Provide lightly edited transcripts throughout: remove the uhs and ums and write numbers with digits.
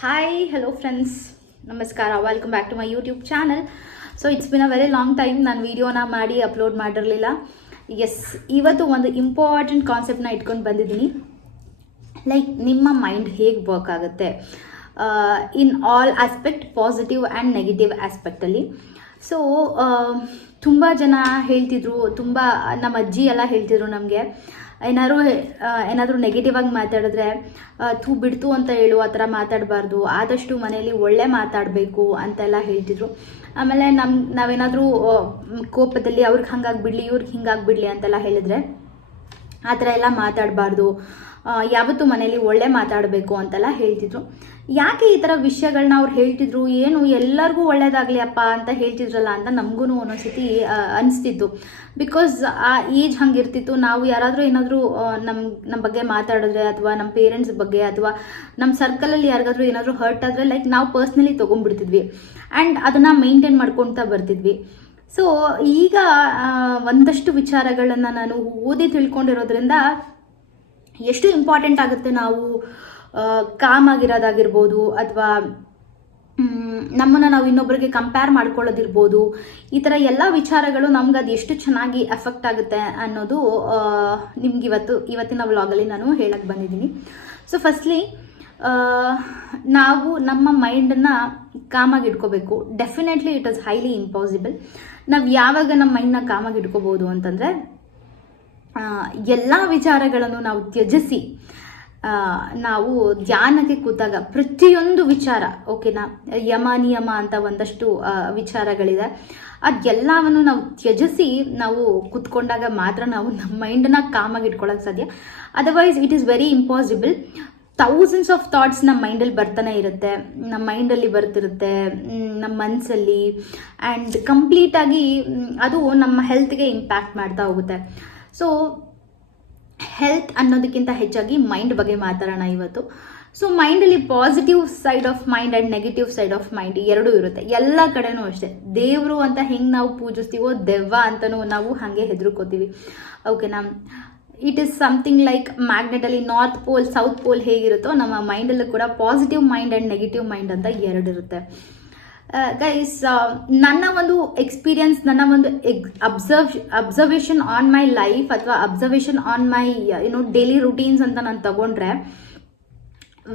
Hi, hello friends. Namaskara. Welcome back to my YouTube channel. So it's been a very long time ನಾನು ವಿಡಿಯೋನ ಮಾಡಿ upload ಮಾಡಿರಲಿಲ್ಲ. ಇವತ್ತು ಒಂದು ಇಂಪಾರ್ಟೆಂಟ್ ಕಾನ್ಸೆಪ್ಟ್ನ ಇಟ್ಕೊಂಡು ಬಂದಿದ್ದೀನಿ. ಲೈಕ್ ನಿಮ್ಮ ಮೈಂಡ್ ಹೇಗೆ ವರ್ಕ್ ಆಗುತ್ತೆ in all aspect, positive and negative ಆಸ್ಪೆಕ್ಟಲ್ಲಿ. ಸೊ ತುಂಬ ಜನ ಹೇಳ್ತಿದ್ರು, ತುಂಬ ನಮ್ಮ ಅಜ್ಜಿ ಎಲ್ಲ ಹೇಳ್ತಿದ್ರು ನಮಗೆ, ಏನಾದರೂ ನೆಗೆಟಿವ್ ಆಗಿ ಮಾತಾಡಿದ್ರೆ ಬಿಡ್ತು ಅಂತ ಹೇಳು, ಆ ಥರ ಮಾತಾಡಬಾರ್ದು, ಆದಷ್ಟು ಮನೆಯಲ್ಲಿ ಒಳ್ಳೆ ಮಾತಾಡಬೇಕು ಅಂತೆಲ್ಲ ಹೇಳ್ತಿದ್ರು. ಆಮೇಲೆ ನಾವೇನಾದರೂ ಕೋಪದಲ್ಲಿ ಅವ್ರಿಗೆ ಹಂಗಾಗ್ಬಿಡ್ಲಿ ಇವ್ರಿಗೆ ಹಿಂಗಾಗ್ಬಿಡ್ಲಿ ಅಂತೆಲ್ಲ ಹೇಳಿದ್ರೆ ಆ ಥರ ಎಲ್ಲ ಮಾತಾಡಬಾರ್ದು, ಯಾವತ್ತೂ ಮನೇಲಿ ಒಳ್ಳೆ ಮಾತಾಡಬೇಕು ಅಂತೆಲ್ಲ ಹೇಳ್ತಿದ್ರು. ಯಾಕೆ ಈ ಥರ ವಿಷಯಗಳನ್ನ ಅವ್ರು ಹೇಳ್ತಿದ್ರು, ಏನು ಎಲ್ಲರಿಗೂ ಒಳ್ಳೇದಾಗಲಿ ಅಪ್ಪ ಅಂತ ಹೇಳ್ತಿದ್ರಲ್ಲ ಅಂತ ನಮಗೂ ಒಂದೊಂದ್ಸತಿ ಅನಿಸ್ತಿತ್ತು. ಬಿಕಾಸ್ ಆ ಏಜ್ ಹಂಗಿರ್ತಿತ್ತು. ನಾವು ಯಾರಾದರೂ ಏನಾದರೂ ನಮ್ಮ ಬಗ್ಗೆ ಮಾತಾಡಿದ್ರೆ, ಅಥವಾ ನಮ್ಮ ಪೇರೆಂಟ್ಸ್ ಬಗ್ಗೆ, ಅಥವಾ ನಮ್ಮ ಸರ್ಕಲಲ್ಲಿ ಯಾರಿಗಾದ್ರೂ ಏನಾದರೂ ಹರ್ಟ್ ಆದರೆ ಲೈಕ್ ನಾವು ಪರ್ಸ್ನಲಿ ತೊಗೊಂಡ್ಬಿಡ್ತಿದ್ವಿ ಆ್ಯಂಡ್ ಅದನ್ನು ಮೇಂಟೈನ್ ಮಾಡ್ಕೊಳ್ತಾ ಬರ್ತಿದ್ವಿ. ಸೊ ಈಗ ಒಂದಷ್ಟು ವಿಚಾರಗಳನ್ನು ನಾನು ಓದಿ ತಿಳ್ಕೊಂಡಿರೋದ್ರಿಂದ ಎಷ್ಟು ಇಂಪಾರ್ಟೆಂಟ್ ಆಗುತ್ತೆ ನಾವು ಕಾಮ್ ಆಗಿರೋದಾಗಿರ್ಬೋದು, ಅಥವಾ ನಮ್ಮನ್ನು ನಾವು ಇನ್ನೊಬ್ಬರಿಗೆ ಕಂಪೇರ್ ಮಾಡ್ಕೊಳ್ಳೋದಿರ್ಬೋದು, ಈ ಥರ ಎಲ್ಲ ವಿಚಾರಗಳು ನಮ್ಗೆ ಅದು ಎಷ್ಟು ಚೆನ್ನಾಗಿ ಎಫೆಕ್ಟ್ ಆಗುತ್ತೆ ಅನ್ನೋದು ನಿಮ್ಗೆ ಇವತ್ತಿನ ವ್ಲಾಗಲ್ಲಿ ನಾನು ಹೇಳಕ್ಕೆ ಬಂದಿದ್ದೀನಿ. ಸೊ ಫಸ್ಟ್ಲಿ ನಾವು ನಮ್ಮ ಮೈಂಡನ್ನು ಕಾಮಾಗಿ ಇಟ್ಕೋಬೇಕು. Definitely it is highly impossible. ನಾವು ಯಾವಾಗ ನಮ್ಮ ಮೈಂಡನ್ನ ಕಾಮಾಗಿ ಇಟ್ಕೋಬೋದು ಅಂತಂದರೆ, ಎಲ್ಲ ವಿಚಾರಗಳನ್ನು ನಾವು ತ್ಯಜಿಸಿ ನಾವು ಧ್ಯಾನಕ್ಕೆ ಕೂತಾಗ ಪ್ರತಿಯೊಂದು ವಿಚಾರ, ಓಕೆನಾ, ಯಮ ನಿಯಮ ಅಂತ ಒಂದಷ್ಟು ವಿಚಾರಗಳಿದೆ, ಅದೆಲ್ಲವನ್ನು ನಾವು ತ್ಯಜಿಸಿ ನಾವು ಕೂತ್ಕೊಂಡಾಗ ಮಾತ್ರ ನಾವು ನಮ್ಮ ಮೈಂಡನ್ನ ಕಾಮಾಗಿ ಇಟ್ಕೊಳ್ಳೋಕೆ ಸಾಧ್ಯ. Otherwise it is very impossible. Thousands of thoughts ನಮ್ಮ ಮೈಂಡಲ್ಲಿ ಬರ್ತಾನೆ ಇರುತ್ತೆ, ನಮ್ಮ ಮೈಂಡಲ್ಲಿ ಬರ್ತಿರುತ್ತೆ, ನಮ್ಮ ಮನಸ್ಸಲ್ಲಿ, ಆ್ಯಂಡ್ ಕಂಪ್ಲೀಟಾಗಿ ಅದು ನಮ್ಮ ಹೆಲ್ತ್ಗೆ ಇಂಪ್ಯಾಕ್ಟ್ ಮಾಡ್ತಾ ಹೋಗುತ್ತೆ. ಸೊ ಹೆಲ್ತ್ ಅನ್ನೋದಕ್ಕಿಂತ ಹೆಚ್ಚಾಗಿ ಮೈಂಡ್ ಬಗ್ಗೆ ಮಾತಾಡೋಣ ಇವತ್ತು. ಸೊ ಮೈಂಡಲ್ಲಿ positive side of mind and negative side of mind ಎರಡೂ ಇರುತ್ತೆ. ಎಲ್ಲ ಕಡೆನೂ ಅಷ್ಟೇ. ದೇವರು ಅಂತ ಹೆಂಗೆ ನಾವು ಪೂಜಿಸ್ತೀವೋ, ದೆವ್ವ ಅಂತಲೂ ನಾವು ಹಾಗೆ ಹೆದರ್ಕೋತೀವಿ, ಓಕೆನಾ. ಇಟ್ ಈಸ್ ಸಮಥಿಂಗ್ ಲೈಕ್ ಮ್ಯಾಗ್ನೆಟಲ್ಲಿ ನಾರ್ತ್ ಪೋಲ್ ಸೌತ್ ಪೋಲ್ ಹೇಗಿರುತ್ತೋ, ನಮ್ಮ ಮೈಂಡಲ್ಲೂ ಕೂಡ positive mind and negative mind ಅಂತ ಎರಡಿರುತ್ತೆ. ಗೈಸ್, ನನ್ನ ಒಂದು ಎಕ್ಸ್ಪೀರಿಯನ್ಸ್, ನನ್ನ ಒಂದು ಅಬ್ಸರ್ವೇಷನ್ ಆನ್ ಮೈ ಲೈಫ್, ಅಥವಾ observation on my daily routines ಅಂತ ನಾನು ತಗೊಂಡ್ರೆ,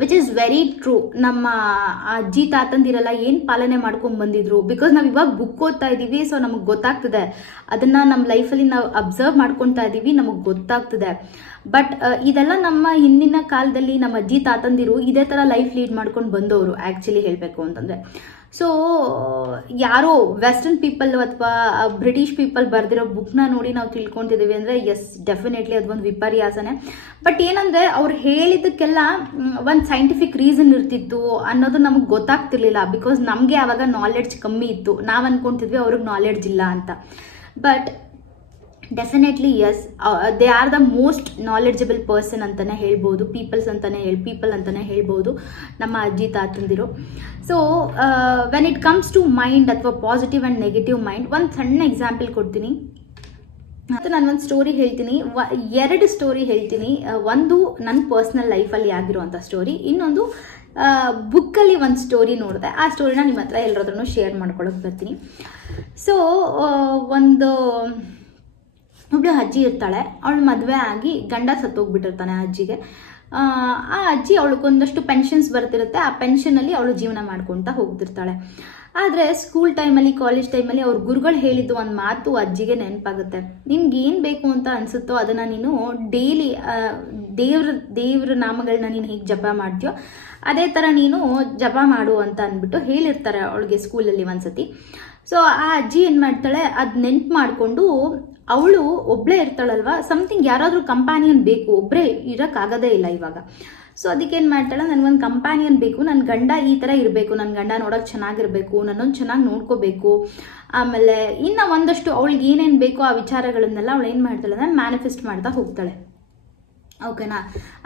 ವಿಚ್ ಈಸ್ ವೆರಿ ಟ್ರೂ. ನಮ್ಮ ಅಜ್ಜಿ ತಾತಂದಿರೆಲ್ಲ ಏನು ಪಾಲನೆ ಮಾಡ್ಕೊಂಡು ಬಂದಿದ್ರು, ಬಿಕಾಸ್ ನಾವು ಇವಾಗ ಬುಕ್ ಓದ್ತಾ ಇದ್ದೀವಿ, ಸೊ ನಮಗೆ ಗೊತ್ತಾಗ್ತದೆ, ಅದನ್ನು ನಮ್ಮ ಲೈಫಲ್ಲಿ ನಾವು ಅಬ್ಸರ್ವ್ ಮಾಡ್ಕೊತಾ ಇದ್ದೀವಿ, ನಮಗೆ ಗೊತ್ತಾಗ್ತದೆ. ಬಟ್ ಇದೆಲ್ಲ ನಮ್ಮ ಹಿಂದಿನ ಕಾಲದಲ್ಲಿ ನಮ್ಮ ಅಜ್ಜಿ ತಾತಂದಿರು ಇದೇ ಥರ ಲೈಫ್ ಲೀಡ್ ಮಾಡ್ಕೊಂಡು ಬಂದವರು, ಆ್ಯಕ್ಚುಲಿ ಹೇಳಬೇಕು ಅಂತಂದರೆ. ಸೊ ಯಾರೋ ವೆಸ್ಟರ್ನ್ ಪೀಪಲ್ ಅಥವಾ ಬ್ರಿಟಿಷ್ ಪೀಪಲ್ ಬರೆದಿರೋ ಬುಕ್ನ ನೋಡಿ ನಾವು ತಿಳ್ಕೊತಿದ್ದೀವಿ ಅಂದರೆ, ಎಸ್, ಡೆಫಿನೆಟ್ಲಿ ಅದೊಂದು ವಿಪರ್ಯಾಸನೆ. ಬಟ್ ಏನಂದರೆ, ಅವ್ರು ಹೇಳಿದ್ದಕ್ಕೆಲ್ಲ ಒಂದು ಸೈಂಟಿಫಿಕ್ ರೀಸನ್ ಇರ್ತಿತ್ತು ಅನ್ನೋದು ನಮಗೆ ಗೊತ್ತಾಗ್ತಿರ್ಲಿಲ್ಲ. ಬಿಕಾಸ್ ನಮಗೆ ಆವಾಗ ನಾಲೆಡ್ಜ್ ಕಮ್ಮಿ ಇತ್ತು, ನಾವು ಅಂದ್ಕೊತಿದ್ವಿ ಅವ್ರಿಗೆ ನಾಲೆಡ್ಜ್ ಇಲ್ಲ ಅಂತ. But definitely yes, they are the most knowledgeable person ಅಂತಲೇ ಹೇಳ್ಬೋದು, ಪೀಪಲ್ ಅಂತಲೇ ಹೇಳ್ಬೋದು ನಮ್ಮ ಅಜ್ಜಿ ತಾತಂದಿರು. So when it comes to mind ಅಥವಾ ಪಾಸಿಟಿವ್ ಆ್ಯಂಡ್ ನೆಗೆಟಿವ್ ಮೈಂಡ್, ಒಂದು ಸಣ್ಣ ಎಕ್ಸಾಂಪಲ್ ಕೊಡ್ತೀನಿ ಮತ್ತು ನಾನು ಒಂದು ಸ್ಟೋರಿ ಹೇಳ್ತೀನಿ, ಎರಡು ಸ್ಟೋರಿ ಹೇಳ್ತೀನಿ. ಒಂದು ನನ್ನ ಪರ್ಸ್ನಲ್ ಲೈಫಲ್ಲಿ ಆಗಿರುವಂಥ ಸ್ಟೋರಿ, ಇನ್ನೊಂದು ಬುಕ್ಕಲ್ಲಿ ಒಂದು ಸ್ಟೋರಿ ನೋಡಿದೆ, ಆ ಸ್ಟೋರಿನ ನಿಮ್ಮ ಹತ್ರ ಎಲ್ಲರದ್ರೂ ಶೇರ್ ಮಾಡ್ಕೊಳ್ಳೋಕೆ ಬರ್ತೀನಿ. ಸೊ ಒಬ್ಬಳು ಅಜ್ಜಿ ಇರ್ತಾಳೆ, ಅವಳು ಮದುವೆ ಆಗಿ ಗಂಡ ಸತ್ತೋಗ್ಬಿಟ್ಟಿರ್ತಾನೆ ಆ ಅಜ್ಜಿಗೆ. ಆ ಅಜ್ಜಿ ಅವಳಿಗೊಂದಷ್ಟು ಪೆನ್ಷನ್ಸ್ ಬರ್ತಿರುತ್ತೆ, ಆ ಪೆನ್ಷನಲ್ಲಿ ಅವಳು ಜೀವನ ಮಾಡ್ಕೊತಾ ಹೋಗ್ತಿರ್ತಾಳೆ. ಆದರೆ ಸ್ಕೂಲ್ ಟೈಮಲ್ಲಿ, ಕಾಲೇಜ್ ಟೈಮಲ್ಲಿ ಅವ್ರ ಗುರುಗಳು ಹೇಳಿದ್ದು ಒಂದು ಮಾತು ಅಜ್ಜಿಗೆ ನೆನಪಾಗುತ್ತೆ. ನಿನ್ಗೆ ಏನು ಬೇಕು ಅಂತ ಅನಿಸುತ್ತೋ ಅದನ್ನು ನೀನು ಡೈಲಿ ದೇವ್ರ ನಾಮಗಳನ್ನ ನೀನು ಹೇಗೆ ಜಪ ಮಾಡ್ತೀಯೋ ಅದೇ ಥರ ನೀನು ಜಪ ಮಾಡು ಅಂತ ಅಂದ್ಬಿಟ್ಟು ಹೇಳಿರ್ತಾರೆ ಅವಳಿಗೆ ಸ್ಕೂಲಲ್ಲಿ ಒಂದ್ಸತಿ. ಸೊ ಆ ಅಜ್ಜಿ ಏನು ಮಾಡ್ತಾಳೆ, ಅದು ನೆನ್ಪು ಮಾಡಿಕೊಂಡು ಅವಳು ಒಬ್ಬಳೇ ಇರ್ತಾಳಲ್ವ, ಸಮಥಿಂಗ್ ಯಾರಾದರೂ ಕಂಪ್ಯಾನಿಯನ್ ಬೇಕು, ಒಬ್ಬರೇ ಇರೋಕ್ಕಾಗೋದೇ ಇಲ್ಲ ಇವಾಗ. ಸೊ ಅದಕ್ಕೇನು ಮಾಡ್ತಾಳೆ, ನನಗೊಂದು ಕಂಪ್ಯಾನಿಯನ್ ಬೇಕು, ನನ್ನ ಗಂಡ ಈ ಥರ ಇರಬೇಕು, ನನ್ನ ಗಂಡ ನೋಡೋಕೆ ಚೆನ್ನಾಗಿರಬೇಕು, ನನ್ನೊಂದು ಚೆನ್ನಾಗಿ ನೋಡ್ಕೋಬೇಕು, ಆಮೇಲೆ ಇನ್ನು ಒಂದಷ್ಟು ಅವಳಿಗೆ ಏನೇನು ಬೇಕೋ ಆ ವಿಚಾರಗಳನ್ನೆಲ್ಲ ಅವಳು ಏನು ಮಾಡ್ತಾಳೆ ಅಂದರೆ ಮ್ಯಾನಿಫೆಸ್ಟ್ ಮಾಡ್ತಾ ಹೋಗ್ತಾಳೆ, ಓಕೆನಾ.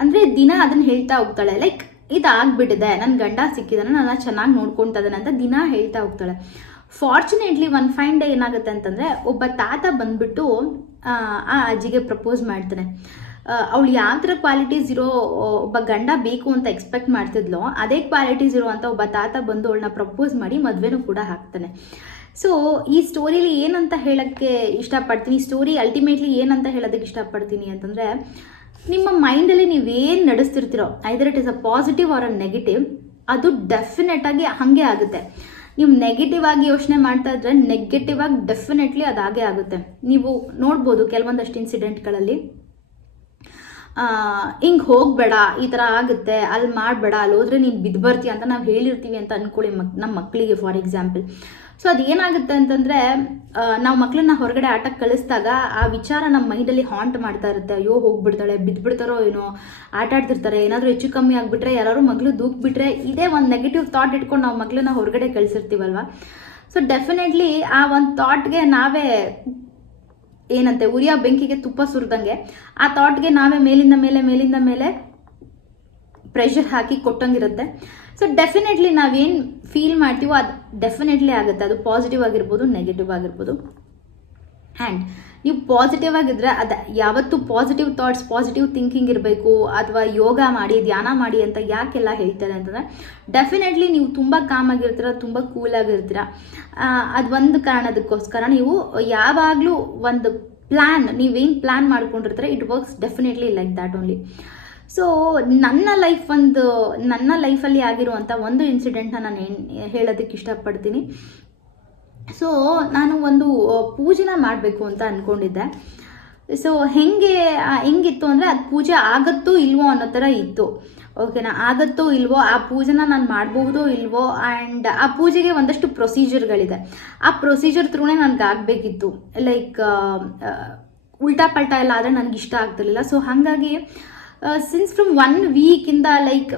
ಅಂದರೆ ದಿನ ಅದನ್ನು ಹೇಳ್ತಾ ಹೋಗ್ತಾಳೆ, ಲೈಕ್ ಇದಾಗ್ಬಿಟ್ಟಿದೆ, ನನ್ನ ಗಂಡ ಸಿಕ್ಕಿದಾನೆ, ನನ್ನ ಚೆನ್ನಾಗಿ ನೋಡ್ಕೊತಾ ಇದ್ದಾನೆ ಅಂತ ದಿನ ಹೇಳ್ತಾ ಹೋಗ್ತಾಳೆ. ಫಾರ್ಚುನೇಟ್ಲಿ ಒನ್ ಫೈನ್ ಡೇ ಏನಾಗುತ್ತೆ ಅಂತಂದರೆ, ಒಬ್ಬ ತಾತ ಬಂದ್ಬಿಟ್ಟು ಆ ಅಜ್ಜಿಗೆ ಪ್ರಪೋಸ್ ಮಾಡ್ತಾನೆ. ಅವಳು ಯಾವ ಥರ ಕ್ವಾಲಿಟೀಸ್ ಇರೋ ಒಬ್ಬ ಗಂಡ ಬೇಕು ಅಂತ ಎಕ್ಸ್ಪೆಕ್ಟ್ ಮಾಡ್ತಿದ್ಲೋ ಅದೇ ಕ್ವಾಲಿಟೀಸ್ ಇರುವಂಥ ಒಬ್ಬ ತಾತ ಬಂದು ಅವಳನ್ನ ಪ್ರಪೋಸ್ ಮಾಡಿ ಮದುವೆನೂ ಕೂಡ ಹಾಕ್ತಾನೆ. ಸೊ ಈ ಸ್ಟೋರಿಲಿ ಏನಂತ ಹೇಳೋಕ್ಕೆ ಇಷ್ಟಪಡ್ತೀನಿ, ಸ್ಟೋರಿ ಅಲ್ಟಿಮೇಟ್ಲಿ ಏನಂತ ಹೇಳೋದಕ್ಕೆ ಇಷ್ಟಪಡ್ತೀನಿ ಅಂತಂದರೆ, ನಿಮ್ಮ ಮೈಂಡಲ್ಲಿ ನೀವೇನು ನಡೆಸ್ತಿರ್ತೀರೋ either it is a positive or a negative, ಅದು ಡೆಫಿನೆಟ್ ಆಗಿ ಹಾಗೆ ಆಗುತ್ತೆ. ನೀವು ನೆಗೆಟಿವ್ ಆಗಿ ಯೋಚನೆ ಮಾಡ್ತಾ ಇದ್ರೆ ನೆಗೆಟಿವ್ ಆಗಿ ಡೆಫಿನೆಟ್ಲಿ ಅದಾಗೇ ಆಗುತ್ತೆ. ನೀವು ನೋಡ್ಬೋದು ಕೆಲವೊಂದಷ್ಟು ಇನ್ಸಿಡೆಂಟ್ಗಳಲ್ಲಿ ಹಿಂಗೆ ಹೋಗಬೇಡ, ಈ ಥರ ಆಗುತ್ತೆ, ಅಲ್ಲಿ ಮಾಡಬೇಡ, ಅಲ್ಲಿ ಹೋದ್ರೆ ನೀನು ಬಿದ್ದು ಬರ್ತೀಯ ಅಂತ ನಾವು ಹೇಳಿರ್ತೀವಿ ಅಂತ ಅಂದ್ಕೊಳ್ಳಿ ನಮ್ಮ ಮಕ್ಕಳಿಗೆ ಫಾರ್ ಎಕ್ಸಾಂಪಲ್. ಸೊ ಅದೇನಾಗುತ್ತೆ ಅಂತಂದರೆ, ನಾವು ಮಕ್ಕಳನ್ನ ಹೊರಗಡೆ ಆಟಕ್ಕೆ ಕಳಿಸಿದಾಗ ಆ ವಿಚಾರ ನಮ್ಮ ಮೈಂಡಲ್ಲಿ ಹಾಂಟ್ ಮಾಡ್ತಾ ಇರುತ್ತೆ. ಅಯ್ಯೋ ಹೋಗ್ಬಿಡ್ತಾಳೆ, ಬಿದ್ದುಬಿಡ್ತಾರೋ ಏನೋ, ಆಟ ಆಡ್ತಿರ್ತಾರೆ, ಏನಾದರೂ ಹೆಚ್ಚು ಕಮ್ಮಿ ಆಗಿಬಿಟ್ರೆ, ಯಾರು ಮಗಳು ದೂಕ್ಬಿಟ್ರೆ, ಇದೇ ಒಂದು ನೆಗೆಟಿವ್ ಥಾಟ್ ಇಟ್ಕೊಂಡು ನಾವು ಮಕ್ಕಳನ್ನ ಹೊರಗಡೆ ಕಳಿಸಿರ್ತೀವಲ್ವ. ಸೊ ಡೆಫಿನೆಟ್ಲಿ ಆ ಒಂದು ಥಾಟ್ಗೆ ನಾವೇ ಏನಂತೆ ಉರಿಯೋ ಬೆಂಕಿಗೆ ತುಪ್ಪ ಸುರಿದಂಗೆ ಆ ಥಾಟ್ಗೆ ನಾವೇ ಮೇಲಿಂದ ಮೇಲೆ ಪ್ರೆಷರ್ ಹಾಕಿ ಕೊಟ್ಟಂಗಿರುತ್ತೆ. ಸೊ ಡೆಫಿನೆಟ್ಲಿ ನಾವೇನು ಫೀಲ್ ಮಾಡ್ತೀವೋ ಅದು ಡೆಫಿನೆಟ್ಲಿ ಆಗುತ್ತೆ. ಅದು ಪಾಸಿಟಿವ್ ಆಗಿರ್ಬೋದು, ನೆಗೆಟಿವ್ ಆಗಿರ್ಬೋದು. ಆ್ಯಂಡ್ ನೀವು ಪಾಸಿಟಿವ್ ಆಗಿದ್ರೆ ಅದು ಯಾವತ್ತೂ ಪಾಸಿಟಿವ್ ಥಾಟ್ಸ್, ಪಾಸಿಟಿವ್ ಥಿಂಕಿಂಗ್ ಇರಬೇಕು, ಅಥವಾ ಯೋಗ ಮಾಡಿ, ಧ್ಯಾನ ಮಾಡಿ ಅಂತ ಯಾಕೆಲ್ಲ ಹೇಳ್ತಾರೆ ಅಂತಂದರೆ, ಡೆಫಿನೆಟ್ಲಿ ನೀವು ತುಂಬ ಕಾಮಾಗಿರ್ತೀರ, ತುಂಬ ಕೂಲಾಗಿರ್ತೀರ. ಅದು ಒಂದು ಕಾರಣದಕ್ಕೋಸ್ಕರ ನೀವು ಯಾವಾಗಲೂ ಒಂದು ಪ್ಲ್ಯಾನ್, ನೀವೇನು ಪ್ಲ್ಯಾನ್ ಮಾಡ್ಕೊಂಡಿರ್ತಾರೆ, it works definitely like that only. So ನನ್ನ ಲೈಫಲ್ಲಿ ಆಗಿರುವಂಥ ಒಂದು ಇನ್ಸಿಡೆಂಟ್ನ ನಾನು ಹೇಳೋದಕ್ಕೆ ಇಷ್ಟಪಡ್ತೀನಿ. ಸೊ ನಾನು ಒಂದು ಪೂಜೆನ ಮಾಡಬೇಕು ಅಂತ ಅಂದ್ಕೊಂಡಿದ್ದೆ. ಸೊ ಹೆಂಗಿತ್ತು ಅಂದರೆ, ಅದು ಪೂಜೆ ಆಗತ್ತೋ ಇಲ್ವೋ ಅನ್ನೋ ಥರ ಇತ್ತು. ಓಕೆನಾ, ಆಗತ್ತೋ ಇಲ್ವೋ, ಆ ಪೂಜೆನ ನಾನು ಮಾಡಬಹುದೋ ಇಲ್ವೋ. ಆ್ಯಂಡ್ ಆ ಪೂಜೆಗೆ ಒಂದಷ್ಟು ಪ್ರೊಸೀಜರ್ಗಳಿದೆ. ಆ ಪ್ರೊಸೀಜರ್ ಥ್ರೂನೇ ನನಗೆ ಆಗಬೇಕಿತ್ತು. ಲೈಕ್ ಉಲ್ಟಾ ಪಲ್ಟಾ ಎಲ್ಲ ಆದರೆ ನನಗೆ ಇಷ್ಟ ಆಗ್ತಿರ್ಲಿಲ್ಲ. ಸೊ ಹಾಗಾಗಿ ಸಿನ್ಸ್ ಫ್ರಮ್ 1 ವೀಕಿಂದ ಲೈಕ್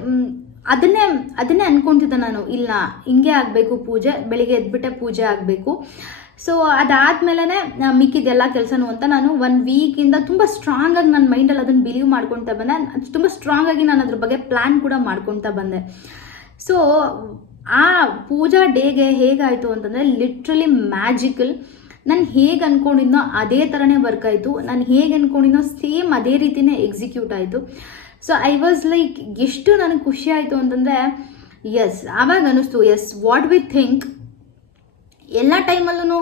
ಅದನ್ನೇ ಅನ್ಕೊಂತಿದ್ದೆ ನಾನು, ಇಲ್ಲ ಹಿಂಗೆ ಆಗಬೇಕು ಪೂಜೆ, ಬೆಳಿಗ್ಗೆ ಎದ್ಬಿಟ್ಟೆ ಪೂಜೆ ಆಗಬೇಕು. ಸೊ ಅದಾದ್ಮೇಲೆ ಮಿಕ್ಕಿದೆಲ್ಲ ಕೆಲಸನೂ ಅಂತ ನಾನು 1 ವೀಕಿಂದ ತುಂಬ ಸ್ಟ್ರಾಂಗಾಗಿ ನನ್ನ ಮೈಂಡಲ್ಲಿ ಅದನ್ನು ಬಿಲೀವ್ ಮಾಡ್ಕೊತಾ ಬಂದೆ. ತುಂಬ ಸ್ಟ್ರಾಂಗಾಗಿ ನಾನು ಅದ್ರ ಬಗ್ಗೆ ಪ್ಲ್ಯಾನ್ ಕೂಡ ಮಾಡ್ಕೊತಾ ಬಂದೆ. ಸೊ ಆ ಪೂಜಾ ಡೇಗೆ ಹೇಗಾಯಿತು ಅಂತಂದರೆ, ಲಿಟ್ರಲಿ ಮ್ಯಾಜಿಕಲ್. ನಾನು ಹೇಗೆ ಅಂದ್ಕೊಂಡಿದ್ನೋ ಅದೇ ಥರನೇ ವರ್ಕ್ ಆಯಿತು. ನಾನು ಹೇಗೆ ಅಂದ್ಕೊಂಡಿದ್ನೋ ಸೇಮ್ ಅದೇ ರೀತಿಯೇ ಎಕ್ಸಿಕ್ಯೂಟ್ ಆಯಿತು. ಸೊ ಐ ವಾಸ್ ಲೈಕ್, ಎಷ್ಟು ನನಗೆ ಖುಷಿ ಆಯಿತು ಅಂತಂದರೆ, ಆವಾಗ ಅನ್ನಿಸ್ತು, ವಾಟ್ ವಿ ಥಿಂಕ್ ಎಲ್ಲ ಟೈಮಲ್ಲೂ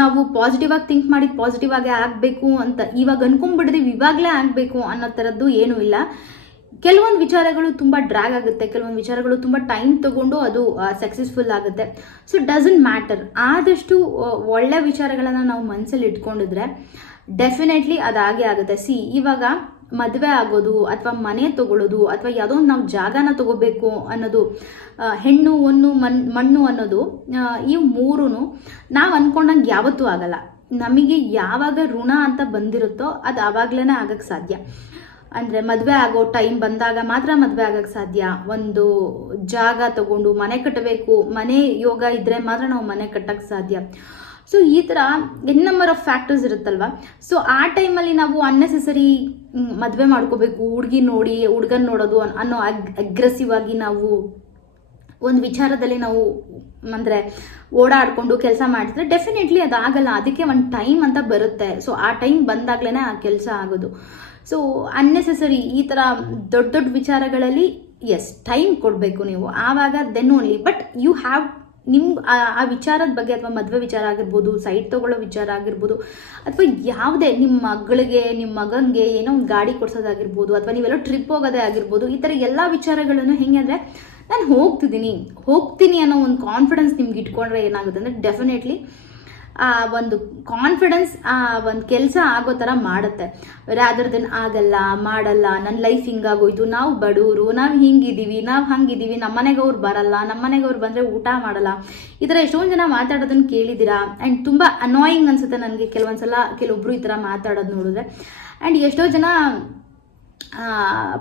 ನಾವು ಪಾಸಿಟಿವ್ ಆಗಿ ಥಿಂಕ್ ಮಾಡಿದ್ದು ಪಾಸಿಟಿವ್ ಆಗೇ ಆಗಬೇಕು ಅಂತ ಇವಾಗ ಅನ್ಕೊಂಡ್ಬಿಡಿದೀವಿ, ಇವಾಗಲೇ ಆಗಬೇಕು ಅನ್ನೋ ಥರದ್ದು ಏನೂ ಇಲ್ಲ. ಕೆಲವೊಂದು ವಿಚಾರಗಳು ತುಂಬ ಡ್ರ್ಯಾಗ್ ಆಗುತ್ತೆ, ಕೆಲವೊಂದು ವಿಚಾರಗಳು ತುಂಬ ಟೈಮ್ ತೊಗೊಂಡು ಅದು ಸಕ್ಸಸ್ಫುಲ್ ಆಗುತ್ತೆ. ಸೊ ಡಸಂಟ್ ಮ್ಯಾಟರ್, ಆದಷ್ಟು ಒಳ್ಳೆ ವಿಚಾರಗಳನ್ನು ನಾವು ಮನಸ್ಸಲ್ಲಿ ಇಟ್ಕೊಂಡಿದ್ರೆ ಡೆಫಿನೆಟ್ಲಿ ಅದಾಗೇ ಆಗುತ್ತೆ. ಇವಾಗ ಮದುವೆ ಆಗೋದು, ಅಥವಾ ಮನೆ ತಗೊಳ್ಳೋದು, ಅಥವಾ ಯಾವುದೋ ಒಂದು ನಾವು ಜಾಗನ ತಗೋಬೇಕು ಅನ್ನೋದು, ಹೆಣ್ಣು ಹೊನ್ನು ಮಣ್ಣು ಅನ್ನೋದು, ಈ ಮೂರೂ ನಾವು ಅಂದ್ಕೊಂಡಂಗೆ ಯಾವತ್ತೂ ಆಗಲ್ಲ. ನಮಗೆ ಯಾವಾಗ ಋಣ ಅಂತ ಬಂದಿರುತ್ತೋ ಅದು ಆವಾಗಲೇ ಆಗಕ್ಕೆ ಸಾಧ್ಯ. ಅಂದರೆ ಮದುವೆ ಆಗೋ ಟೈಮ್ ಬಂದಾಗ ಮಾತ್ರ ಮದುವೆ ಆಗೋಕ್ಕೆ ಸಾಧ್ಯ. ಒಂದು ಜಾಗ ತಗೊಂಡು ಮನೆ ಕಟ್ಟಬೇಕು, ಮನೆ ಯೋಗ ಇದ್ದರೆ ಮಾತ್ರ ನಾವು ಮನೆ ಕಟ್ಟಕ್ಕೆ ಸಾಧ್ಯ. ಸೊ ಈ ಥರ ಎನ್ ನಂಬರ್ ಆಫ್ ಫ್ಯಾಕ್ಟರ್ಸ್ ಇರುತ್ತಲ್ವ. ಸೊ ಆ ಟೈಮಲ್ಲಿ ನಾವು ಅನ್ನೆಸೆಸರಿ ಮದುವೆ ಮಾಡ್ಕೋಬೇಕು, ಹುಡುಗನ ನೋಡೋದು ಅನ್ನೋ ಅಗ್ರೆಸಿವ್ ಆಗಿ ನಾವು ಒಂದು ವಿಚಾರದಲ್ಲಿ ನಾವು ಅಂದರೆ ಓಡಾಡಿಕೊಂಡು ಕೆಲಸ ಮಾಡಿದ್ರೆ ಡೆಫಿನೆಟ್ಲಿ ಅದಾಗಲ್ಲ. ಅದಕ್ಕೆ ಒಂದು ಟೈಮ್ ಅಂತ ಬರುತ್ತೆ. ಸೊ ಆ ಟೈಮ್ ಬಂದಾಗಲೇ ಆ ಕೆಲಸ ಆಗೋದು. ಸೊ ಅನ್ನೆಸೆಸರಿ ಈ ಥರ ದೊಡ್ಡ ವಿಚಾರಗಳಲ್ಲಿ ಟೈಮ್ ಕೊಡಬೇಕು ನೀವು, ಆವಾಗ then only. But you have ಆ ವಿಚಾರದ ಬಗ್ಗೆ, ಅಥವಾ ಮದುವೆ ವಿಚಾರ ಆಗಿರ್ಬೋದು, ಸೈಟ್ ತೊಗೊಳ್ಳೋ ವಿಚಾರ ಆಗಿರ್ಬೋದು, ಅಥವಾ ಯಾವುದೇ ನಿಮ್ಮ ಮಗಳಿಗೆ, ನಿಮ್ಮ ಮಗನಿಗೆ ಏನೋ ಒಂದು ಗಾಡಿ ಕೊಡ್ಸೋದಾಗಿರ್ಬೋದು, ಅಥವಾ ನೀವೆಲ್ಲೋ ಟ್ರಿಪ್ ಹೋಗೋದೇ ಆಗಿರ್ಬೋದು, ಈ ಥರ ಎಲ್ಲ ವಿಚಾರಗಳನ್ನು ಹೆಂಗೆ ಅಂದರೆ, ನಾನು ಹೋಗ್ತೀನಿ ಅನ್ನೋ ಒಂದು ಕಾನ್ಫಿಡೆನ್ಸ್ ನಿಮ್ಗೆ ಇಟ್ಕೊಂಡ್ರೆ ಏನಾಗುತ್ತೆ ಅಂದರೆ, ಡೆಫಿನೆಟ್ಲಿ ಆ ಒಂದು ಕಾನ್ಫಿಡೆನ್ಸ್ ಆ ಒಂದು ಕೆಲಸ ಆಗೋ ಥರ ಮಾಡುತ್ತೆ. ರಾದರ್ ದೆನ್ ಮಾಡಲ್ಲ, ನನ್ನ ಲೈಫ್ ಹಿಂಗಾಗೋಯ್ತು, ನಾವು ಬಡವರು, ನಾವು ಹಿಂಗಿದ್ದೀವಿ, ನಾವು ಹಂಗಿದ್ದೀವಿ, ನಮ್ಮ ಮನೆಗವ್ರು ಬರಲ್ಲ, ನಮ್ಮ ಮನೆಗವ್ರು ಬಂದರೆ ಊಟ ಮಾಡಲ್ಲ, ಈ ಥರ ಎಷ್ಟೊಂದು ಜನ ಮಾತಾಡೋದನ್ನು ಕೇಳಿದ್ದೀರಾ. ಆ್ಯಂಡ್ ತುಂಬ ಅನಾಯಿಂಗ್ ಅನಿಸುತ್ತೆ ನನಗೆ ಕೆಲವೊಬ್ಬರು ಈ ಥರ ಮಾತಾಡೋದು ನೋಡಿದ್ರೆ. ಆ್ಯಂಡ್ ಎಷ್ಟೋ ಜನ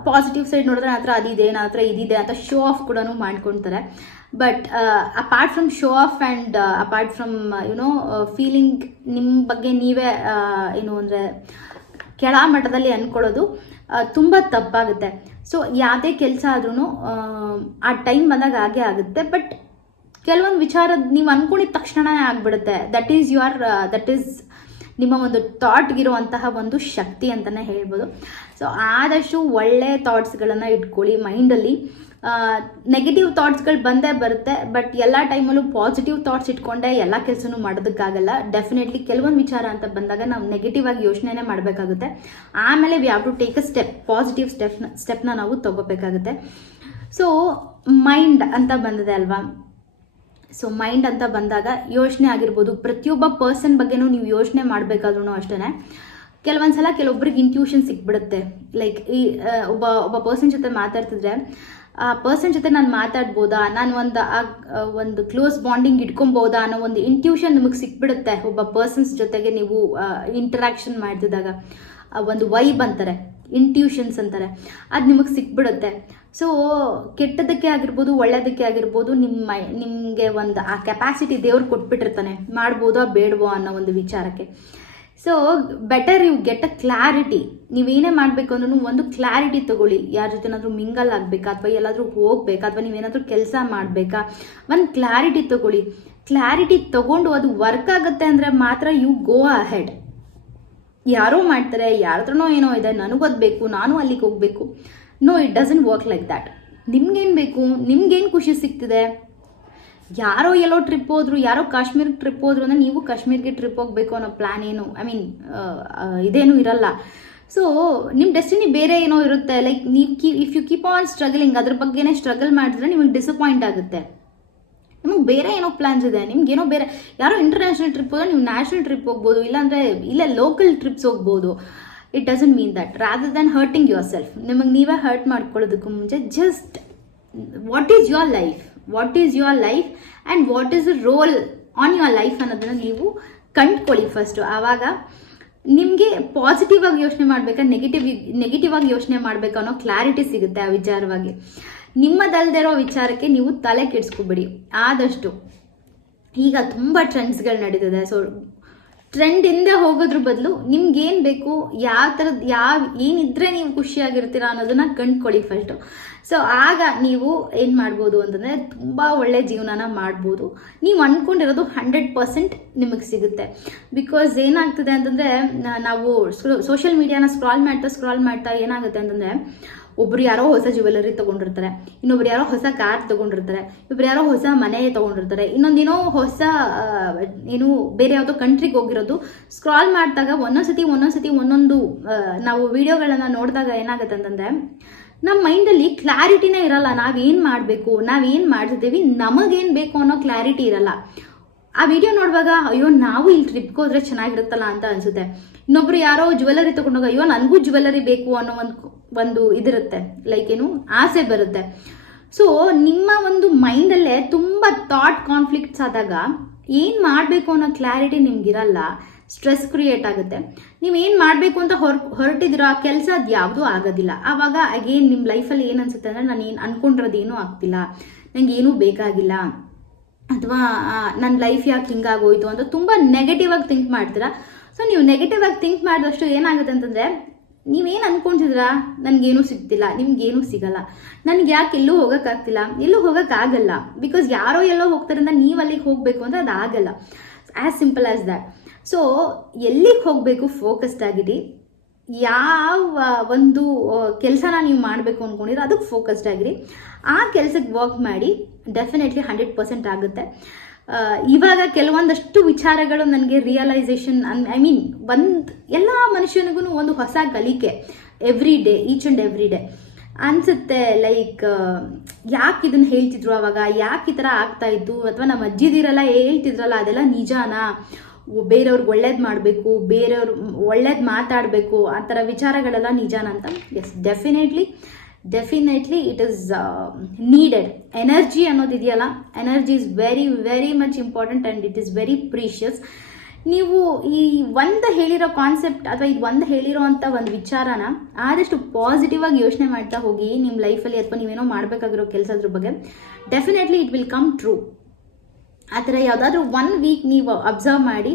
ಪಾಸಿಟಿವ್ ಸೈಡ್ ನೋಡಿದ್ರೆ ನನ್ನ ಹತ್ರ ಅದಿದೆ, ನನ್ನ ಹತ್ರ ಇದಿದೆ ಅಂತ ಶೋ ಆಫ್ ಕೂಡ ಮಾಡ್ಕೊಳ್ತಾರೆ. But apart from show of and apart from feeling ನಿಮ್ಮ ಬಗ್ಗೆ ನೀವೇ ಏನು ಅಂದರೆ ಕೆಳಮಟ್ಟದಲ್ಲಿ ಅಂದ್ಕೊಳ್ಳೋದು ತುಂಬ ತಪ್ಪಾಗುತ್ತೆ. ಸೊ ಯಾವುದೇ ಕೆಲಸ ಆದ್ರೂ ಆ ಟೈಮ್ ಬಂದಾಗ ಹಾಗೆ ಆಗುತ್ತೆ. ಬಟ್ ಕೆಲವೊಂದು ವಿಚಾರ ನೀವು ಅಂದ್ಕೊಂಡಿದ ತಕ್ಷಣನೇ ಆಗಿಬಿಡುತ್ತೆ. ದಟ್ ಈಸ್ ನಿಮ್ಮ ಒಂದು ಥಾಟ್ಗಿರುವಂತಹ ಒಂದು ಶಕ್ತಿ ಅಂತಲೇ ಹೇಳ್ಬೋದು. ಸೊ ಆದಷ್ಟು ಒಳ್ಳೆ ಥಾಟ್ಸ್ಗಳನ್ನು ಇಟ್ಕೊಳ್ಳಿ ಮೈಂಡಲ್ಲಿ. ನೆಗೆಟಿವ್ ಥಾಟ್ಸ್ಗಳು ಬಂದೇ ಬರುತ್ತೆ, ಬಟ್ ಎಲ್ಲ ಟೈಮಲ್ಲೂ ಪಾಸಿಟಿವ್ ಥಾಟ್ಸ್ ಇಟ್ಕೊಂಡೆ ಎಲ್ಲ ಕೆಲಸನೂ ಮಾಡೋದಕ್ಕಾಗಲ್ಲ. ಡೆಫಿನೆಟ್ಲಿ ಕೆಲವೊಂದು ವಿಚಾರ ಅಂತ ಬಂದಾಗ ನಾವು ನೆಗೆಟಿವ್ ಆಗಿ ಯೋಚನೆನೇ ಮಾಡಬೇಕಾಗುತ್ತೆ. ಆಮೇಲೆ we have to take a step, positive ಸ್ಟೆಪ್ನ ನಾವು ತಗೋಬೇಕಾಗುತ್ತೆ. ಸೊ ಮೈಂಡ್ ಅಂತ ಬಂದಿದೆ ಅಲ್ವಾ, ಸೊ ಮೈಂಡ್ ಅಂತ ಬಂದಾಗ ಯೋಚನೆ ಆಗಿರ್ಬೋದು, ಪ್ರತಿಯೊಬ್ಬ ಪರ್ಸನ್ ಬಗ್ಗೆನೂ ನೀವು ಯೋಚನೆ ಮಾಡಬೇಕಾದ್ರೂ ಅಷ್ಟೇ ಕೆಲವೊಂದ್ಸಲ ಕೆಲವೊಬ್ರಿಗೆ ಇಂಟ್ಯೂಷನ್ ಸಿಕ್ಬಿಡುತ್ತೆ. ಲೈಕ್ ಈ ಒಬ್ಬ ಪರ್ಸನ್ ಜೊತೆ ಮಾತಾಡ್ತಿದ್ರೆ ಆ ಪರ್ಸನ್ ಜೊತೆ ನಾನು ಮಾತಾಡ್ಬೋದಾ, ನಾನು ಒಂದು ಕ್ಲೋಸ್ ಬಾಂಡಿಂಗ್ ಇಟ್ಕೊಬೋದಾ ಅನ್ನೋ ಒಂದು ಇಂಟ್ಯೂಷನ್ ನಿಮಗೆ ಸಿಕ್ಬಿಡುತ್ತೆ. ಒಬ್ಬ ಪರ್ಸನ್ಸ್ ಜೊತೆಗೆ ನೀವು ಇಂಟರಾಕ್ಷನ್ ಮಾಡ್ತಿದ್ದಾಗ ಒಂದು ವೈಬ್ ಅಂತಾರೆ, ಇಂಟ್ಯೂಷನ್ಸ್ ಅಂತಾರೆ, ಅದು ನಿಮಗೆ ಸಿಕ್ಬಿಡುತ್ತೆ. ಸೊ ಕೆಟ್ಟದಕ್ಕೆ ಆಗಿರ್ಬೋದು ಒಳ್ಳೆಯದಕ್ಕೆ ಆಗಿರ್ಬೋದು ನಿಮಗೆ ಒಂದು ಆ ಕೆಪಾಸಿಟಿ ದೇವ್ರು ಕೊಟ್ಬಿಟ್ಟಿರ್ತಾನೆ, ಮಾಡ್ಬೋದೋ ಬೇಡವೋ ಅನ್ನೋ ಒಂದು ವಿಚಾರಕ್ಕೆ. So better you get a clarity. ನೀವೇನೇ ಮಾಡಬೇಕು ಅಂದ್ರೂ ಒಂದು ಕ್ಲಾರಿಟಿ ತೊಗೊಳ್ಳಿ. ಯಾರ ಜೊತೆನಾದರೂ ಮಿಂಗಲ್ ಆಗಬೇಕಾ, ಅಥವಾ ಎಲ್ಲಾದರೂ ಹೋಗ್ಬೇಕಾ, ಅಥವಾ ನೀವೇನಾದರೂ ಕೆಲಸ ಮಾಡಬೇಕಾ, ಒಂದು ಕ್ಲಾರಿಟಿ ತೊಗೊಳ್ಳಿ. ಕ್ಲಾರಿಟಿ ತೊಗೊಂಡು ಅದು ವರ್ಕ್ ಆಗುತ್ತೆ ಅಂದರೆ ಮಾತ್ರ ಯು ಗೋ ಅಹೆಡ್. ಯಾರೋ ಮಾಡ್ತಾರೆ, ಯಾರ ಹತ್ರನೋ ಏನೋ ಇದೆ, ನನಗೊದ್ಬೇಕು, ನಾನು ಅಲ್ಲಿಗೆ ಹೋಗಬೇಕು. No, it doesn't work like that. ನಿಮ್ಗೇನು ಬೇಕು, ನಿಮ್ಗೇನು ಖುಷಿ ಸಿಗ್ತಿದೆ. ಯಾರೋ ಎಲ್ಲೋ ಟ್ರಿಪ್ ಹೋದ್ರು, ಯಾರೋ ಕಾಶ್ಮೀರ್ಗೆ ಟ್ರಿಪ್ ಹೋದ್ರು ಅಂದರೆ ನೀವು ಕಾಶ್ಮೀರ್ಗೆ ಟ್ರಿಪ್ ಹೋಗಬೇಕು ಅನ್ನೋ ಪ್ಲ್ಯಾನ್ ಏನು, ಇದೇನು ಇರಲ್ಲ. ಸೊ ನಿಮ್ಮ ಡೆಸ್ಟಿನಿ ಬೇರೆ ಏನೋ ಇರುತ್ತೆ. ಲೈಕ್ ನೀವು if you keep on struggling, ಅದ್ರ ಬಗ್ಗೆನೇ ಸ್ಟ್ರಗಲ್ ಮಾಡಿದ್ರೆ ನಿಮಗೆ ಡಿಸಪಾಯಿಂಟ್ ಆಗುತ್ತೆ. ನಿಮಗೆ ಬೇರೆ ಏನೋ ಪ್ಲಾನ್ಸ್ ಇದೆ, ನಿಮ್ಗೇನೋ ಬೇರೆ, ಯಾರೋ ಇಂಟರ್ನ್ಯಾಷನಲ್ ಟ್ರಿಪ್ ಹೋದ್ರೆ ನೀವು ನ್ಯಾಷನಲ್ ಟ್ರಿಪ್ ಹೋಗ್ಬೋದು, ಇಲ್ಲಾಂದರೆ ಇಲ್ಲೇ ಲೋಕಲ್ ಟ್ರಿಪ್ಸ್ ಹೋಗ್ಬೋದು. It doesn't mean that. Rather than hurting your self, ನಿಮಗೆ ನೀವೇ ಹರ್ಟ್ ಮಾಡ್ಕೊಳ್ಳೋದಕ್ಕೂ ಮುಂಚೆ just what is your life, what is your life and what is the role on your life ಅನ್ನೋದನ್ನು ನೀವು ಕಂಡುಕೊಳ್ಳಿ ಫಸ್ಟು. ಆವಾಗ ನಿಮಗೆ ಪಾಸಿಟಿವ್ ಆಗಿ ಯೋಚನೆ ಮಾಡಬೇಕಾ, ನೆಗೆಟಿವ್ ಆಗಿ ಯೋಚನೆ ಮಾಡಬೇಕಾ ಅನ್ನೋ ಕ್ಲಾರಿಟಿ ಸಿಗುತ್ತೆ ಆ ವಿಚಾರವಾಗಿ. ನಿಮ್ಮದಲ್ಲದೆ ಇರೋ ವಿಚಾರಕ್ಕೆ ನೀವು ತಲೆ ಕೆಡಿಸ್ಕೊಬೇಡಿ ಆದಷ್ಟು. ಈಗ ತುಂಬ ಟ್ರೆಂಡ್ಸ್ಗಳು ನಡೀತಿದೆ. ಸೊ ಟ್ರೆಂಡ್ ಹಿಂದೆ ಹೋಗೋದ್ರ ಬದಲು ನಿಮ್ಗೇನು ಬೇಕು, ಯಾವ ಥರದ್ದು ಏನಿದ್ರೆ ನೀವು ಖುಷಿಯಾಗಿರ್ತೀರ ಅನ್ನೋದನ್ನ ಕಂಡುಕೊಳ್ಳಿ ಫಸ್ಟು. ಸೊ ಆಗ ನೀವು ಏನು ಮಾಡ್ಬೋದು ಅಂತಂದರೆ ತುಂಬ ಒಳ್ಳೆ ಜೀವನನ ಮಾಡ್ಬೋದು. ನೀವು ಅಂದ್ಕೊಂಡಿರೋದು 100% ನಿಮಗೆ ಸಿಗುತ್ತೆ. ಬಿಕಾಸ್ ಏನಾಗ್ತದೆ ಅಂತಂದರೆ ನಾವು ಸೋಷಿಯಲ್ ಮೀಡಿಯಾನ ಸ್ಕ್ರಾಲ್ ಮಾಡ್ತಾ ಏನಾಗುತ್ತೆ ಅಂತಂದರೆ ಒಬ್ರು ಯಾರೋ ಹೊಸ ಜ್ಯುವೆಲರಿ ತೊಗೊಂಡಿರ್ತಾರೆ, ಇನ್ನೊಬ್ರು ಯಾರೋ ಹೊಸ ಕಾರ್ ತೊಗೊಂಡಿರ್ತಾರೆ, ಇಬ್ರು ಯಾರೋ ಹೊಸ ಮನೆ ತೊಗೊಂಡಿರ್ತಾರೆ, ಇನ್ನೊಂದೇನೋ ಹೊಸ ಏನು ಬೇರೆ ಯಾವುದೋ ಕಂಟ್ರಿಗೆ ಹೋಗಿರೋದು. ಸ್ಕ್ರಾಲ್ ಮಾಡಿದಾಗ ಒಂದೊಂದ್ಸತಿ ಒಂದೊಂದು ನಾವು ವಿಡಿಯೋಗಳನ್ನು ನೋಡಿದಾಗ ಏನಾಗುತ್ತೆ ಅಂತಂದರೆ ನಮ್ಮ ಮೈಂಡಲ್ಲಿ ಕ್ಲಾರಿಟಿನೇ ಇರಲ್ಲ. ನಾವೇನು ಮಾಡಬೇಕು, ನಾವೇನು ಮಾಡ್ತಿದ್ದೀವಿ, ನಮಗೇನು ಬೇಕು ಅನ್ನೋ ಕ್ಲಾರಿಟಿ ಇರಲ್ಲ. ಆ ವಿಡಿಯೋ ನೋಡುವಾಗ ಅಯ್ಯೋ ನಾವು ಇಲ್ಲಿ ಟ್ರಿಪ್ಗೆ ಹೋದ್ರೆ ಚೆನ್ನಾಗಿರುತ್ತಲ್ಲ ಅಂತ ಅನಿಸುತ್ತೆ. ಇನ್ನೊಬ್ರು ಯಾರೋ ಜ್ಯುವೆಲರಿ ತೊಗೊಂಡೋಗ ಅಯ್ಯೋ ನನಗೂ ಜ್ಯುವೆಲರಿ ಬೇಕು ಅನ್ನೋ ಒಂದು ಇದಿರುತ್ತೆ, ಲೈಕ್ ಏನು ಆಸೆ ಬರುತ್ತೆ. ಸೊ ನಿಮ್ಮ ಒಂದು ಮೈಂಡಲ್ಲೇ ತುಂಬ ಥಾಟ್ ಕಾನ್ಫ್ಲಿಕ್ಟ್ಸ್ ಆದಾಗ ಏನು ಮಾಡಬೇಕು ಅನ್ನೋ ಕ್ಲಾರಿಟಿ ನಿಮ್ಗಿರಲ್ಲ, ಸ್ಟ್ರೆಸ್ ಕ್ರಿಯೇಟ್ ಆಗುತ್ತೆ. ನೀವೇನು ಮಾಡಬೇಕು ಅಂತ ಹೊರಟಿದ್ದೀರೋ ಆ ಕೆಲಸ ಅದು ಯಾವುದೂ ಆಗೋದಿಲ್ಲ. ಆವಾಗ ಅಗೇನ್ ನಿಮ್ಮ ಲೈಫಲ್ಲಿ ಏನು ಅನ್ಸುತ್ತೆ ಅಂದರೆ ನಾನು ಏನು ಅಂದ್ಕೊಂಡಿರೋದೇನೂ ಆಗ್ತಿಲ್ಲ, ನನಗೆ ಏನೂ ಬೇಕಾಗಿಲ್ಲ, ಅಥವಾ ನನ್ನ ಲೈಫ್ ಯಾಕೆ ಹಿಂಗಾಗೋಯ್ತು ಅಂತ ತುಂಬ ನೆಗೆಟಿವ್ ಆಗಿ ಥಿಂಕ್ ಮಾಡ್ತೀರಾ. ಸೊ ನೀವು ನೆಗೆಟಿವ್ ಆಗಿ ಥಿಂಕ್ ಮಾಡಿದಷ್ಟು ಏನಾಗುತ್ತೆ ಅಂತಂದರೆ ನೀವೇನು ಅಂದ್ಕೊಂಡಿದ್ದೀರಾ, ನನಗೇನೂ ಸಿಗ್ತಿಲ್ಲ, ನಿಮ್ಗೇನೂ ಸಿಗಲ್ಲ, ನನಗೆ ಯಾಕೆ ಎಲ್ಲೂ ಹೋಗೋಕ್ಕಾಗ್ತಿಲ್ಲ, ಎಲ್ಲೂ ಹೋಗೋಕ್ಕಾಗಲ್ಲ. ಬಿಕಾಸ್ ಯಾರೋ ಎಲ್ಲೋ ಹೋಗ್ತಾರೆ ಅಂತ ನೀವು ಅಲ್ಲಿಗೆ ಹೋಗಬೇಕು ಅಂದರೆ ಅದು ಆಗಲ್ಲ. As simple as that. So ಎಲ್ಲಿಗೆ ಹೋಗಬೇಕು, ಫೋಕಸ್ಡ್ ಆಗಿರಿ. ಯಾವ ಒಂದು ಕೆಲಸನ ನೀವು ಮಾಡಬೇಕು ಅಂದ್ಕೊಂಡಿರೋ ಅದಕ್ಕೆ ಫೋಕಸ್ಡ್ ಆಗಿರಿ. ಆ ಕೆಲಸಕ್ಕೆ ವರ್ಕ್ ಮಾಡಿ, ಡೆಫಿನೆಟ್ಲಿ 100% ಆಗುತ್ತೆ. ಇವಾಗ ಕೆಲವೊಂದಷ್ಟು ವಿಚಾರಗಳು ನನಗೆ ರಿಯಲೈಸೇಷನ್ ಎಲ್ಲ ಮನುಷ್ಯನಿಗೂ ಒಂದು ಹೊಸ ಕಲಿಕೆ every day, each and every day ಅನಿಸುತ್ತೆ. ಲೈಕ್ ಯಾಕೆ ಇದನ್ನು ಹೇಳ್ತಿದ್ರು ಅವಾಗ, ಯಾಕೆ ಈ ಥರ ಆಗ್ತಾಯಿತ್ತು, ಅಥವಾ ನಮ್ಮ ಅಜ್ಜಿದಿರೆಲ್ಲ ಹೇಳ್ತಿದ್ರಲ್ಲ ಅದೆಲ್ಲ ನಿಜಾನಾ, ಬೇರೆಯವ್ರಿಗೆ ಒಳ್ಳೇದು ಮಾಡಬೇಕು, ಬೇರೆಯವ್ರು ಒಳ್ಳೇದು ಮಾತಾಡಬೇಕು, ಆ ಥರ ವಿಚಾರಗಳೆಲ್ಲ ನಿಜಾನ ಅಂತ. Yes, definitely it is needed. Energy ಅನ್ನೋದಿದೆಯಲ್ಲ, energy is very very much important and it is very precious. ನೀವು ಈ ಒಂದು ಹೇಳಿರೋ ಕಾನ್ಸೆಪ್ಟ್ ಅಥವಾ ಇದು ಒಂದು ಹೇಳಿರೋ ಅಂಥ ಒಂದು ವಿಚಾರನ ಆದಷ್ಟು ಪಾಸಿಟಿವ್ ಆಗಿ ಯೋಚನೆ ಮಾಡ್ತಾ ಹೋಗಿ ನಿಮ್ಮ ಲೈಫಲ್ಲಿ, ಅಥವಾ ನೀವೇನೋ ಮಾಡಬೇಕಾಗಿರೋ ಕೆಲಸದ್ರ ಬಗ್ಗೆ. Definitely it will come true. ಆ ಥರ ಯಾವುದಾದ್ರೂ 1 ವೀಕ್ ನೀವು ಅಬ್ಸರ್ವ್ ಮಾಡಿ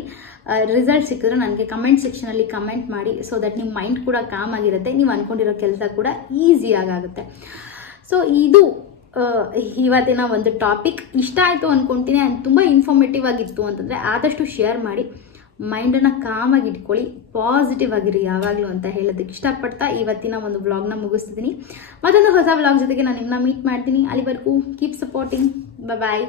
ರಿಸಲ್ಟ್ ಸಿಕ್ಕಿದ್ರೆ ನನಗೆ ಕಮೆಂಟ್ ಸೆಕ್ಷನಲ್ಲಿ ಕಮೆಂಟ್ ಮಾಡಿ. ಸೊ ದಟ್ ನಿಮ್ಮ ಮೈಂಡ್ ಕೂಡ ಕಾಮ್ ಆಗಿರುತ್ತೆ, ನೀವು ಅಂದ್ಕೊಂಡಿರೋ ಕೆಲಸ ಕೂಡ ಈಸಿಯಾಗುತ್ತೆ. ಸೊ ಇದು ಇವತ್ತಿನ ಒಂದು ಟಾಪಿಕ್. ಇಷ್ಟ ಆಯಿತು ಅಂದ್ಕೊಳ್ತೀನಿ. ತುಂಬ ಇನ್ಫಾರ್ಮೇಟಿವ್ ಆಗಿತ್ತು ಅಂತಂದರೆ ಆದಷ್ಟು ಶೇರ್ ಮಾಡಿ. ಮೈಂಡನ್ನು ಕಾಮಾಗಿ ಇಟ್ಕೊಳ್ಳಿ, ಪಾಸಿಟಿವ್ ಆಗಿರಿ ಯಾವಾಗಲೂ ಅಂತ ಹೇಳೋದಕ್ಕೆ ಇಷ್ಟಪಡ್ತಾ ಇವತ್ತಿನ ಒಂದು ವ್ಲಾಗ್ನ ಮುಗಿಸ್ತಿದ್ದೀನಿ. ಮತ್ತೊಂದು ಹೊಸ ವ್ಲಾಗ್ ಜೊತೆಗೆ ನಾನು ನಿಮ್ಮನ್ನ ಮೀಟ್ ಮಾಡ್ತೀನಿ. ಅಲ್ಲಿವರೆಗೂ ಕೀಪ್ ಸಪೋರ್ಟಿಂಗ್. ಬಾಯ್.